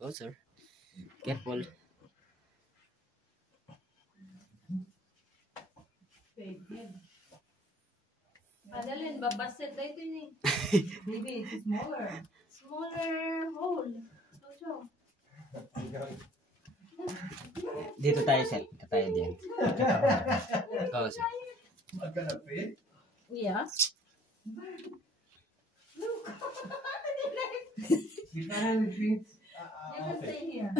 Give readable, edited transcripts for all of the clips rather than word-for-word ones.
Oh, sir. Careful. Madalin, babasit tayo ito ni. Maybe it's smaller. Smaller hole. So. Dito tayo, sir. Dito tayo din. Oh, sir. Not gonna fit. Yeah. Look. You can fit. You can stay here.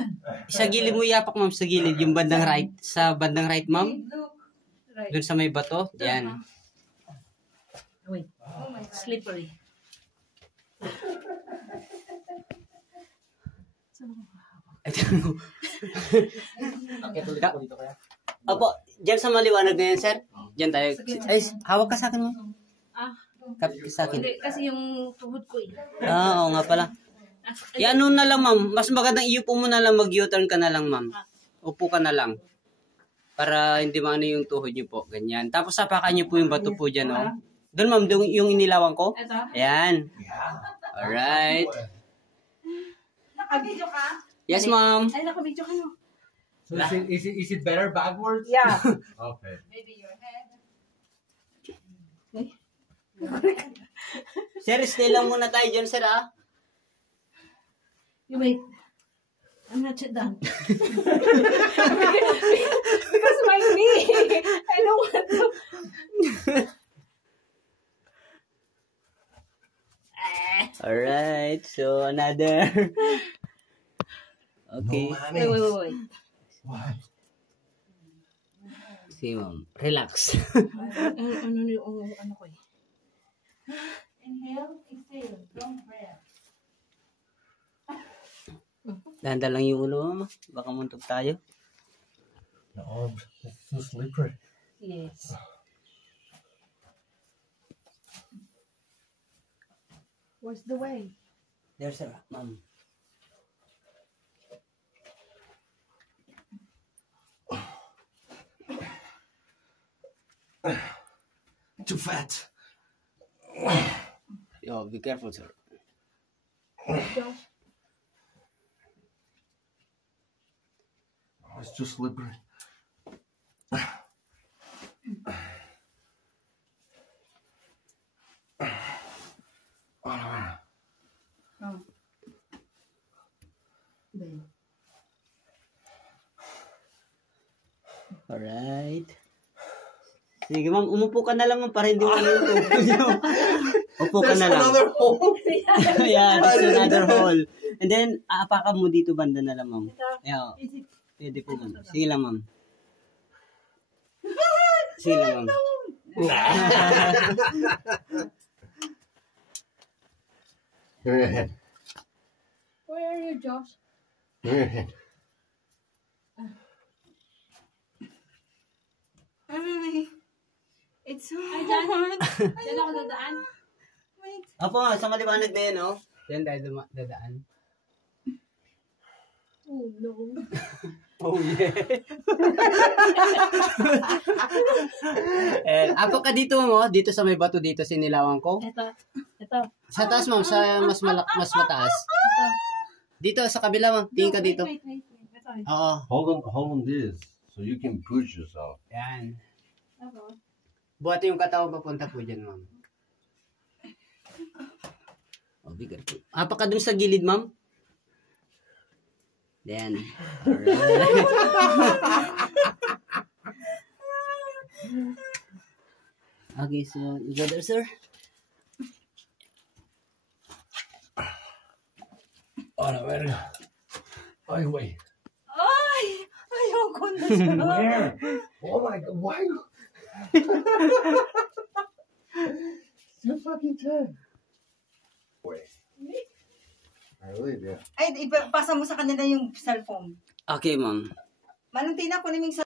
Sa gilid mo yapak, ma'am. Sa gilid. Yung bandang right. Sa bandang right, ma'am. Look. Right. Doon sa may bato. Yan. Wait. Oh my God. Slippery. Okay, tuloy ako dito kaya. Opo, dyan sa maliwanag na yan, sir. Dyan tayo. Ay, hawak ka sa akin, ma'am. Ah. Kapit ka sa akin. Hindi, kasi yung tuhod ko eh. Ah, oo nga pala. Ano na lang, ma'am. Mas magandang iupo mo na lang, mag-U-turn ka na lang, ma'am. Upo ka na lang. Para hindi maano yung tuhod niyo po. Ganyan. Tapos sapakan niyo po yung bato po dyan, oh. Doon, ma'am, yung inilawan ko. Ito? Ayan. Alright. Nakabidyo ka? Yes, ma'am. Ay, nakabidyo ka no. So is it better backwards? Yeah. Okay. Maybe your head. Sir, stay lang muna tayo dyan, sir, ah. You wait. I'm not yet done. Because my knee. I don't want to. Alright, so another. Okay. Wait. Why? See, ma'am. Relax. Ano ko eh. Inhale, exhale. Don't breath. Danda lang yung ulo, ma'am. Baka muntog tayo. The arms are so slippery. Yes. Where's the way? There, sir, ma'am. Too fat. Yo, be careful, sir. It's too slippery. Alright. Sige, ma'am. Umupo ka na lang, ma'am, para hindi mo yung tuhod nyo. Upo ka na lang. Another hole. Yeah, there's another hole. And then, aapakan mo dito banda na lang, ma'am. Yeah, pwede po, ma'am. Sige lang, ma'am. Sige lang, ma'am. Give me your hand. Where are you, Josh? Give me your hand. Ay, it's so Ay, dyan. hard. Diyan ako dadaan. Wait. Opo, sa maliwanag na yan, oh. Diyan tayo dadaan. Oh, no. Oh, yeah. Ako ka dito, mo. Dito sa may bato dito, sinilawan ko. Ito. Sa taas, ma'am. Sa mas mataas. Ito. Dito, sa kabila, ma'am. Tingin ka dito. Wait. Ito. Oo. Hold on this so you can push yourself. Yan. Ito. Buhat yung katawan papunta po dyan, ma'am. Oh, be careful. Apaka dun sa gilid, ma'am. Then, alright. Okay, so, you go there, sir? Oh, no, wait. Ay, wait. Ay! Ayoko na siya. Where? Oh my God, why? Still fucking tight. Wait. I really do. Ay, ipasa mo sa kanila yung cellphone. Okay, ma'am. Manong tina ko naming